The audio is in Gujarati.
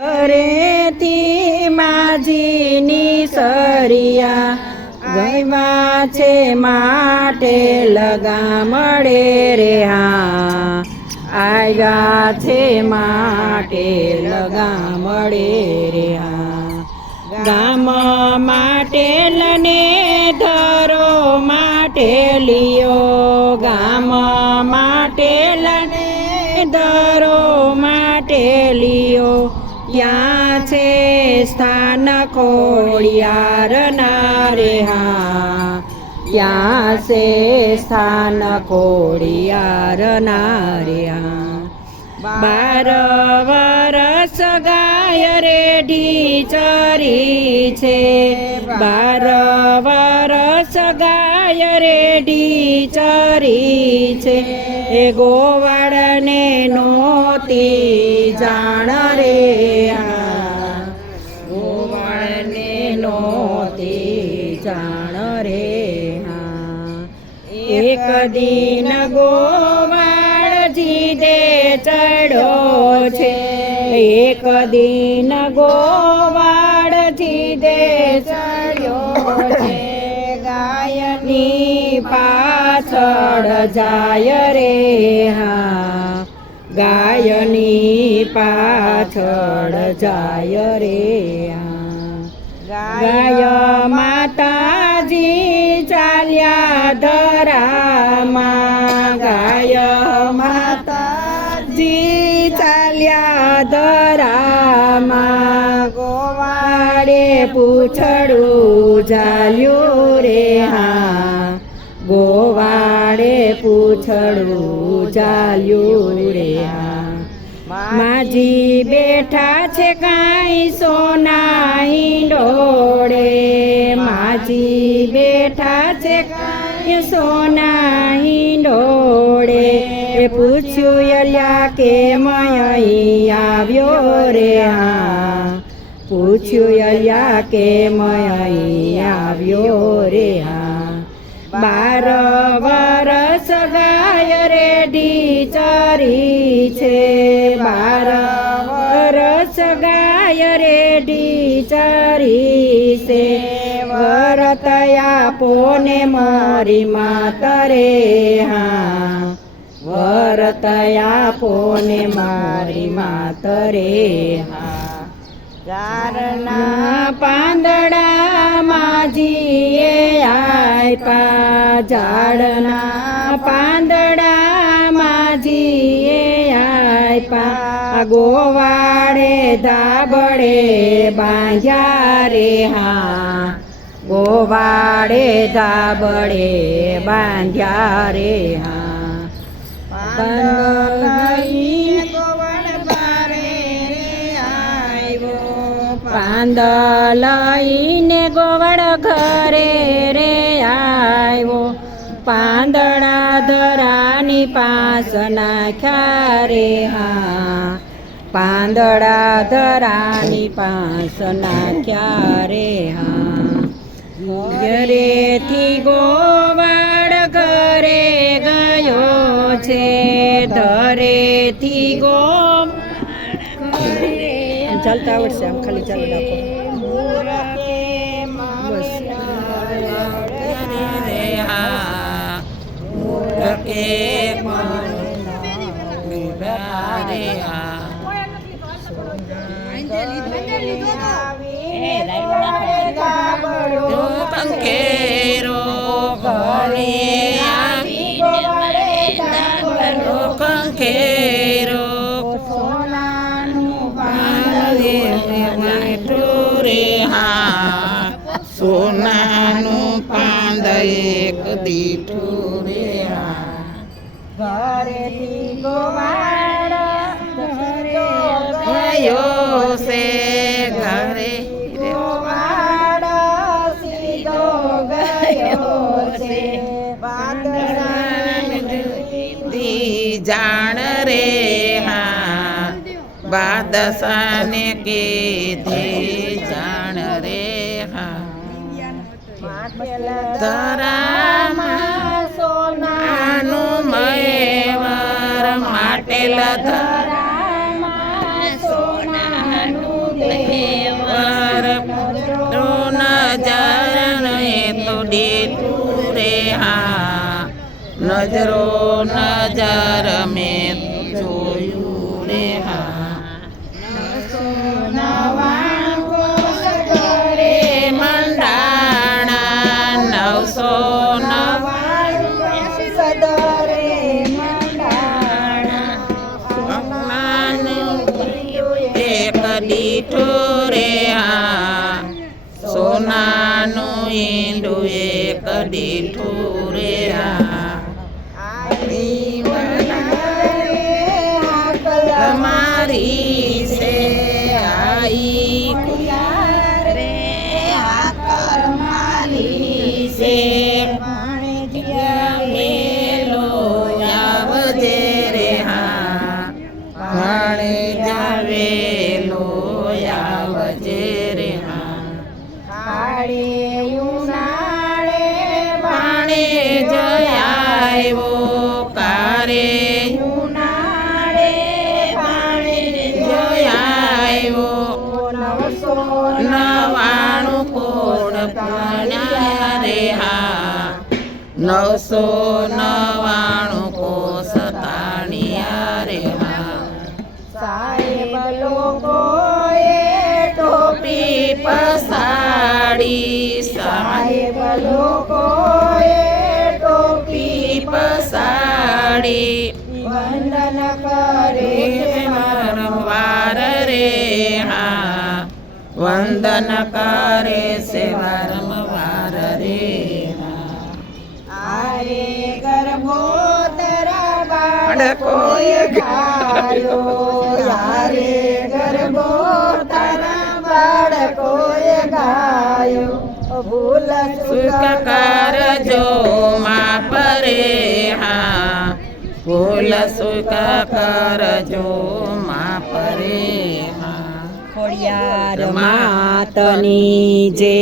ઘરેથી માજીની સરિયા ગયમાં છે માટે લગા મળે રે હા. આવ્યા છે માટે લગા મળે રે ગામ માટે લને ધરો માટે લિયો. ગામ માટે લને ધરો માટે લિયો. ત્યાં છે સ્થાન ખોડિયાર ના રે હા? ત્યાં છે સ્થાન ખોડિયાર ના રે હા? બાર વરસ ગાય રેઢી ચરી છે. બાર વરસ ગાય રેઢી ચરી છે. એ ગોવાળને નોતી જાણ રે ગોવાળને નોતી જાણ રે એક દિન ગોવાળજી દે ચડ્યો છે. એક દિન ગોવાળજી દે ચડ્યો છે. ગાયની પાછળ જાય રે હા. ગાયની પાછળ જાય રે હા. ગાય માતાજી ચાલ્યા ધરામાં. ગાય માતાજી ચાલ્યા ધરામાં. ગોવાડે પૂછડું ચાલ્યું રે હા. ગોવાડે પૂછડું ચાલ્યું રે. માજી બેઠા છે કાંઈ સોના ડોળે. માજી બેઠા છે કાંઈ સોના ડોળે. એ પૂછ્યું અલ્યા કે મય આવ્યો રે? આ પૂછ્યું અલ્યા કે મય આવ્યો રે? હા. બાર વરસ ગાય રેડી ચરી છે. બાર વરસ ગાય રેડી ચરી છે. વરતયા પોને મારી માતરે હા. વરતયા પોને મારી માતરે હા. ચારના પાંદડા માજીએ આપ્યા ઝાડના પાંદડા માજીએ આપ્યા. ગોવાડે દાબડે બાંધ્યા રે હા. ગોવાડે દાબડે બાંધ્યા રે હા. પાંદલઈ આવ્યો પાંદલઈને ગોવડ ઘરે રે આવ્યો. પાંદડા ધરાની પાસ નાખ્યા રે, હા. પાંદડા ધરાની પાસ નાખ્યા રે, હા. ઘરેથી ગોવાડ ઘરે ગયો છે. ધરેથી ગો ચાલતા આવડશે આમ ખાલી ચાલુ રાખો બસ પંખેરો ઘરે આવીને દાદરો એક દીઠું હા ઘરેથી ઘરે ગયો છે ઘરે ગોવાડ સીધો ગયો છે જાણ રે હા બાદશાને કીધે જાણ ધરામાં સોનાનું મેવર માટેલ ધરામાં હા નજરો નજર મેં દીઠો રે સોનાનું ઈંડું એક દીઠું રે હા તમારી છે આઈ રે મારી છે. નવસો નવાણું કોસ તાણ્યા રે સાહેબ લોકો ટોપી ટોપી પસાડી સાહેબ લોકો ટોપી ટોપી પસાડી. વંદન કરે વારંવાર રે હા. વંદન કરે છે વારંવાર બાળકોએ ગાયો યારે ગર્ભોતરા બાળકોએ ગાયો. ભૂલ સુખ કરજો મા પરે હા. ભૂલ સુખ કરજો મા પરે હા. ખોડિયાર માતની જે